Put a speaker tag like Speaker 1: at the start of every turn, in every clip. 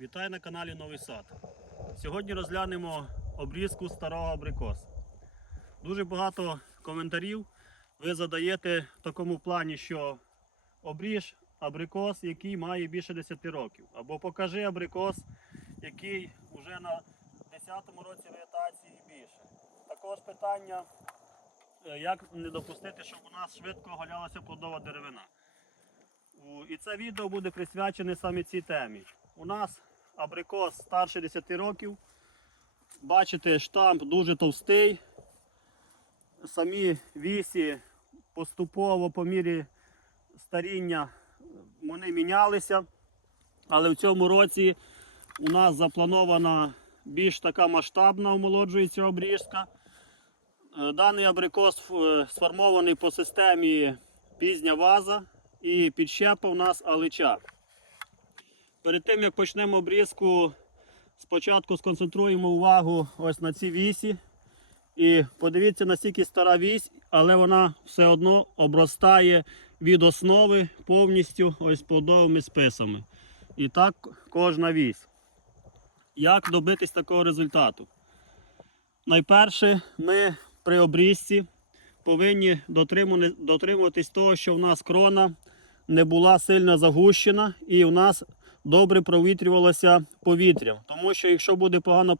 Speaker 1: Вітаю на каналі Новий Сад. Сьогодні розглянемо обрізку старого абрикосу. Дуже багато коментарів ви задаєте в такому плані, що обріж абрикос, який має більше 10 років. Або покажи абрикос, який вже на 10-му році вегетації більше. Також питання, е, як не допустити, щоб у нас швидко голялася плодова деревина. І це відео буде присвячене саме цій темі. У нас абрикос старше 10 років. Бачите, штамп дуже товстий. Самі вісі поступово по мірі старіння вони мінялися. Але в цьому році у нас запланована більш така масштабна омолоджується обріжка. Е, Даний абрикос е, сформований по системі пізня ваза і підщепа у нас алича. Перед тим як почнемо обрізку, спочатку сконцентруємо увагу ось на ці вісі. І подивіться, наскільки стара вісь, але вона все одно обростає від основи повністю ось плодовими списами. І так кожна вісь. Як добитись такого результату? Найперше, ми при обрізці повинні дотримуватись того, що в нас крона не була сильно загущена і у нас добре провітрювалося повітря. Тому що якщо буде погано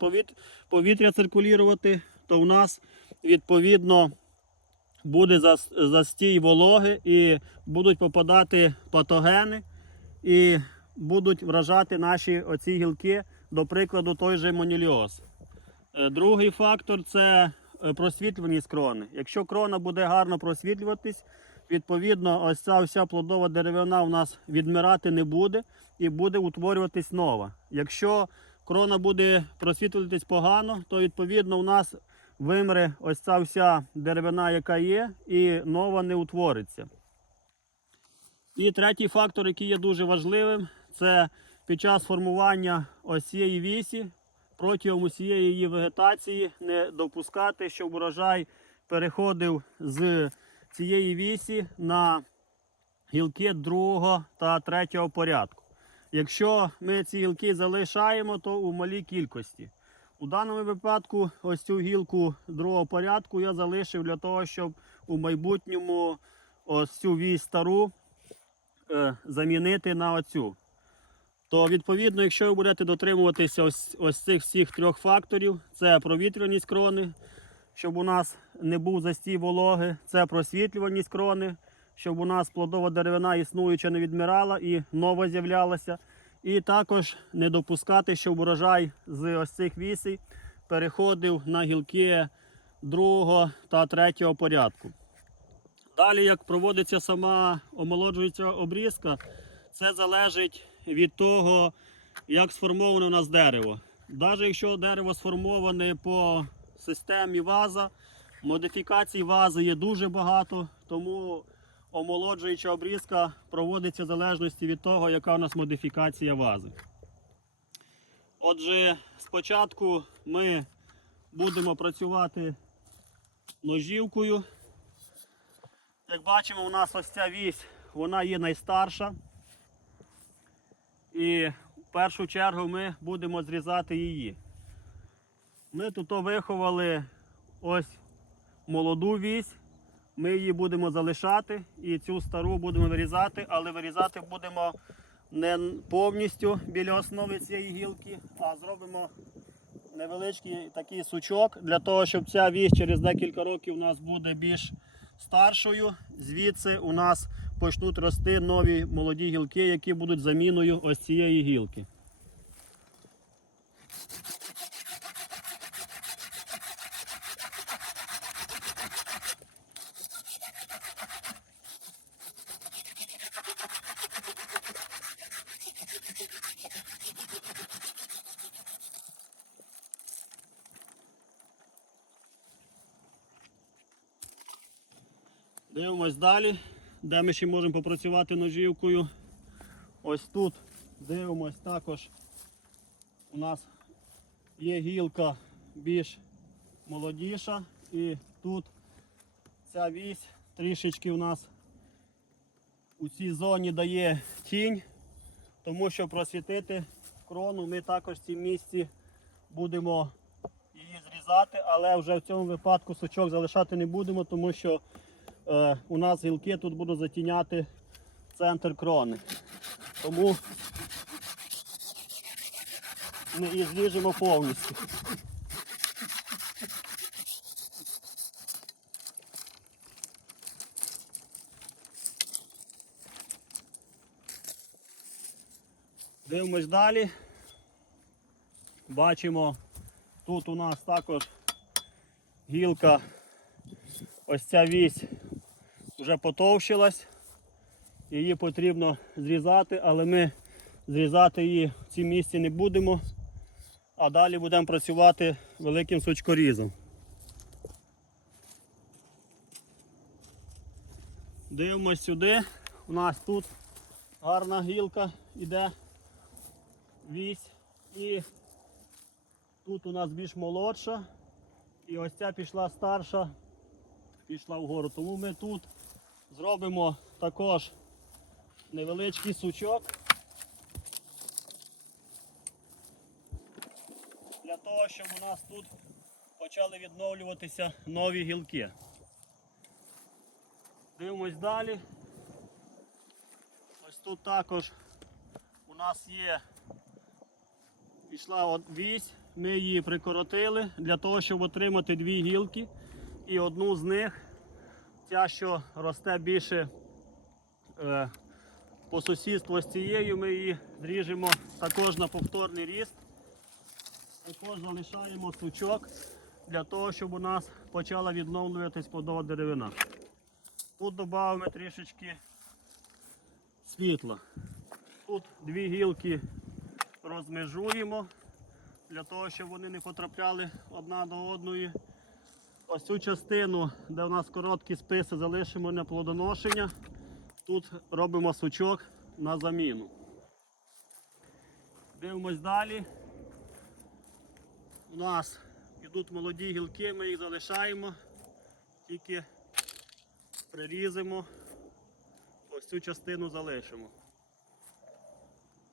Speaker 1: повітря, циркулювати, то в нас відповідно буде застій вологи і будуть попадати патогени і будуть вражати наші оці гілки, до прикладу, той же моніліоз. Е, Другий фактор це е, просвітлюваність крони. Якщо крона буде гарно просвітлюватись, відповідно, ось ця вся плодова деревина у нас відмирати не буде і буде утворюватись нова. Якщо крона буде просвітлюватись погано, то відповідно у нас вимре ось ця вся деревина, яка є, і нова не утвориться. І третій фактор, який є дуже важливим, це під час формування ось цієї вісі протягом усієї її вегетації не допускати, щоб урожай переходив з цієї вісі на гілки другого та третього порядку. Якщо ми ці гілки залишаємо, то у малій кількості. У даному випадку ось цю гілку другого порядку я залишив для того, щоб у майбутньому ось цю вісь стару е, замінити на оцю. То відповідно, якщо ви будете дотримуватися ось, ось цих всіх трьох факторів, це провітрюваність крони, щоб у нас не був застій вологи, це просвітлюваність крони, щоб у нас плодова деревина існуюча не відмирала і нова з'являлася. І також не допускати, щоб урожай з ось цих вісей переходив на гілки другого та третього порядку. Далі, як проводиться сама омолоджуюча обрізка, це залежить від того, як сформоване у нас дерево. Навіть якщо дерево сформоване по системі ваза, модифікацій вази є дуже багато, тому омолоджуюча обрізка проводиться в залежності від того, яка у нас модифікація вази. Отже, спочатку ми будемо працювати ножівкою. Як бачимо, у нас ось ця вісь, вона є найстарша. І в першу чергу ми будемо зрізати її. Ми тут виховали ось молоду вісь. Ми її будемо залишати і цю стару будемо вирізати, але вирізати будемо не повністю біля основи цієї гілки, а зробимо невеличкий такий сучок для того, щоб ця вісь через декілька років у нас буде більш старшою. Звідси у нас почнуть рости нові молоді гілки, які будуть заміною ось цієї гілки. Дивимось далі, де ми ще можемо попрацювати ножівкою. Ось тут дивимось також. У нас є гілка більш молодіша і тут ця вісь трішечки у нас у цій зоні дає тінь, тому що просвітити крону. Ми також в цім місці будемо її зрізати, але вже в цьому випадку сучок залишати не будемо, тому що е, у нас гілки тут будуть затіняти центр крони. Тому ми її зріжемо повністю. Дивимось далі. Бачимо, тут у нас також гілка, ось ця вісь вже потовщилась. Її потрібно зрізати, але ми зрізати її в цій місці не будемо, а далі будемо працювати великим сучкорізом. Дивимось сюди. У нас тут гарна гілка іде вісь і тут у нас більш молодша і ось ця пішла старша, пішла вгору. Тому ми тут зробимо також невеличкий сучок для того, щоб у нас тут почали відновлюватися нові гілки. Дивимось далі. Ось тут також у нас є пішла вісь, ми її прикоротили для того, щоб отримати дві гілки. І одну з них, ця, що росте більше е, по сусідству з цією, ми її зріжемо також на повторний ріст. Також залишаємо сучок для того, щоб у нас почала відновлюватись плодова деревина. Тут додаємо трішечки світла. Тут дві гілки розмежуємо для того, щоб вони не потрапляли одна до одної. Ось цю частину, де у нас короткі списи, залишимо на плодоношення. Тут робимо сучок на заміну. Дивимось далі. У нас йдуть молоді гілки, ми їх залишаємо, тільки прирізимо, ось цю частину залишимо.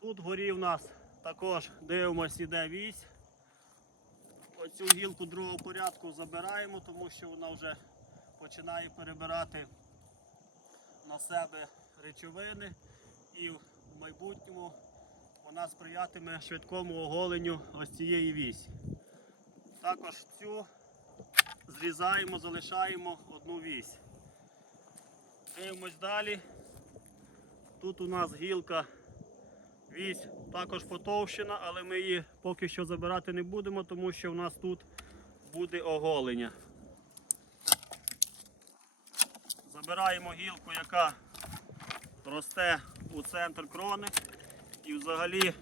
Speaker 1: Тут вгорі в нас також дивимося, іде вісь. Оцю гілку другого порядку забираємо, тому що вона вже починає перебирати на себе речовини і в майбутньому вона сприятиме швидкому оголенню ось цієї вісі. Також цю зрізаємо, залишаємо одну вісь. Дивимось далі. Тут у нас гілка Вісь також потовщена, але ми її поки що забирати не будемо, тому що в нас тут буде оголення. Забираємо гілку, яка росте у центр крони. І взагалі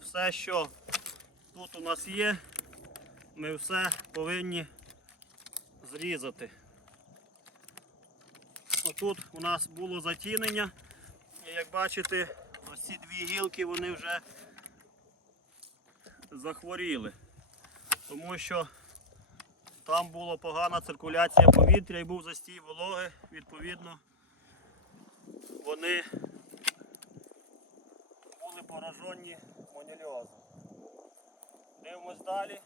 Speaker 1: все, що тут у нас є, ми все повинні зрізати. Отут у нас було затінення. І як бачите, ці дві гілки вони вже захворіли. Тому що там була погана циркуляція повітря і був застій вологи, відповідно, вони були поражені монільозом. Дивимось далі.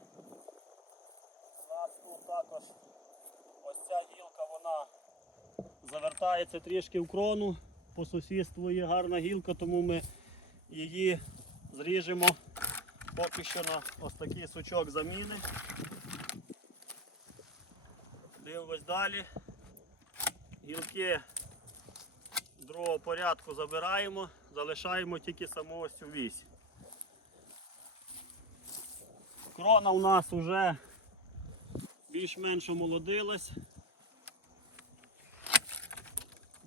Speaker 1: У нас тут також ось ця гілка, вона завертається трішки в крону. По сусідству є гарна гілка, тому ми її зріжемо поки що на ось такий сучок заміни. Дивимось далі. Гілки другого порядку забираємо, залишаємо тільки саму ось цю вісь. Крона у нас вже більш-менш омолодилась.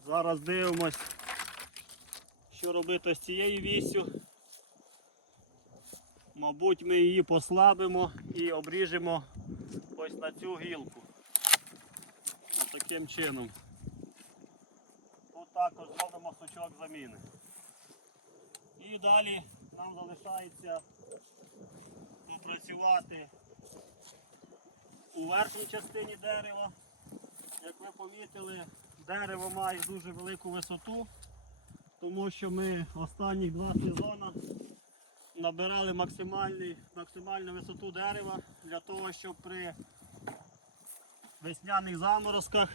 Speaker 1: Зараз дивимось, що робити з цією вісю. Мабуть, ми її послабимо і обріжемо ось на цю гілку. Ось таким чином. Тут також зробимо сучок заміни. І далі нам залишається попрацювати у верхній частині дерева. Як ви помітили, дерево має дуже велику висоту, тому що ми останні два сезони набирали максимальну висоту дерева для того, щоб при весняних заморозках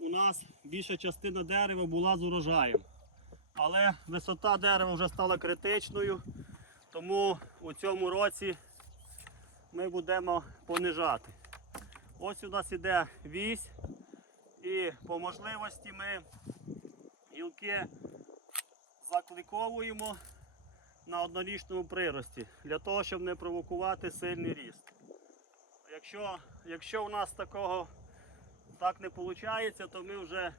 Speaker 1: у нас більша частина дерева була з урожаєм. Але висота дерева вже стала критичною, тому у цьому році ми будемо понижати. Ось у нас іде вісь, і по можливості ми гілки закликовуємо на однорічному прирості для того, щоб не провокувати сильний ріст. Якщо, якщо у нас такого так не виходить, то ми вже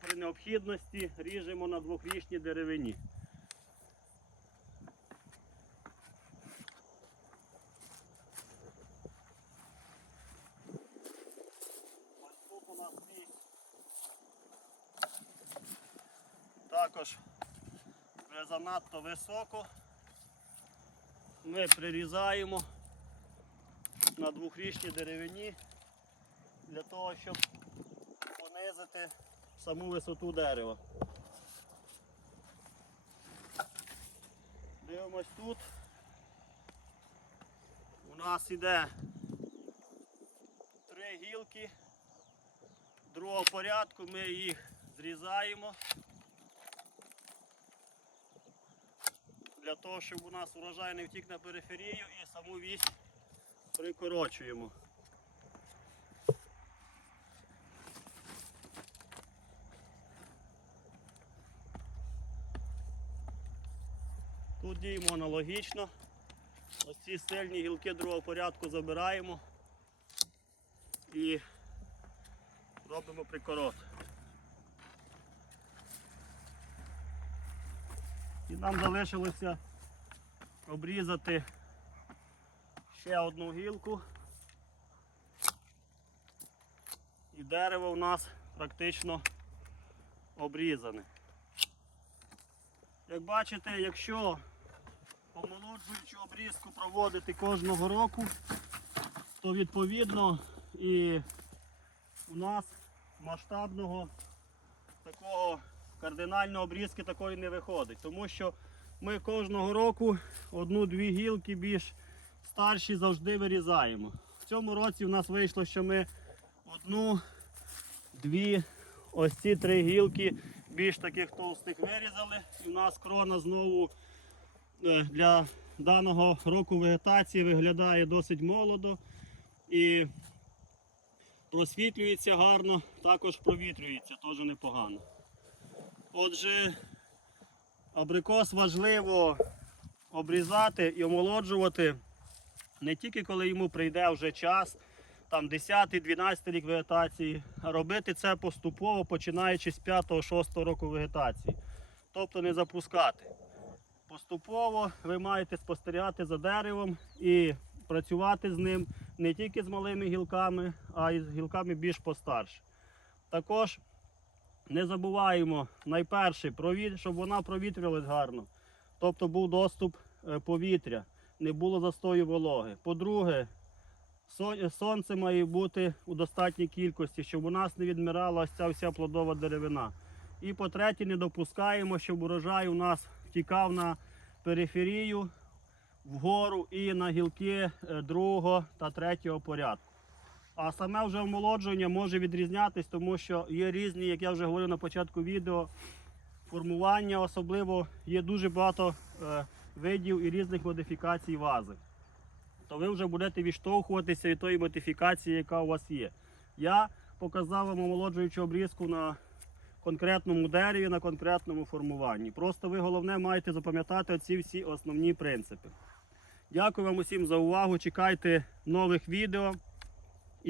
Speaker 1: при необхідності ріжемо на двохрічній деревині. Ось тут у нас вісь. Також вже занадто високо. Ми прирізаємо на двохрічній деревині для того, щоб понизити саму висоту дерева. Дивимось тут. У нас іде три гілки другого порядку, ми їх зрізаємо. Для того, щоб у нас урожай не втік на периферію і саму вісь прикорочуємо. Тут діємо аналогічно. Ось ці сильні гілки другого порядку забираємо і робимо прикорот. І нам залишилося обрізати ще одну гілку. І дерево у нас практично обрізане. Як бачите, якщо омолоджуючу обрізку проводити кожного року, то відповідно і у нас масштабного такого кардинальної обрізки такої не виходить. Тому що ми кожного року одну-дві гілки більш старші завжди вирізаємо. В цьому році у нас вийшло, що ми одну, дві, ось ці три гілки більш таких товстих вирізали. І у нас крона знову е, для даного року вегетації виглядає досить молодо і просвітлюється гарно, також провітрюється, теж непогано. Отже, абрикос важливо обрізати і омолоджувати не тільки коли йому прийде вже час, там 10-12 рік вегетації, а робити це поступово, починаючи з 5-6 року вегетації. Тобто не запускати. Поступово ви маєте спостерігати за деревом і працювати з ним не тільки з малими гілками, а й з гілками більш постарше. Також не забуваємо найперше, щоб вона провітрювалась гарно. Тобто був доступ е, повітря, не було застою вологи. По-друге, сонце має бути у достатній кількості, щоб у нас не відмирала ця вся плодова деревина. І по-третє, не допускаємо, щоб урожай у нас втікав на периферію, вгору і на гілки е, другого та третього порядку. А саме вже омолодження може відрізнятись, тому що є різні, як я вже говорив на початку відео, формування, особливо є дуже багато е, видів і різних модифікацій вази. То ви вже будете відштовхуватися від тої модифікації, яка у вас є. Я показав вам омолоджуючу обрізку на конкретному дереві, на конкретному формуванні. Просто ви головне маєте запам'ятати оці всі основні принципи. Дякую вам усім за увагу. Чекайте нових відео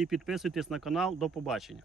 Speaker 1: і підписуйтесь на канал. До побачення.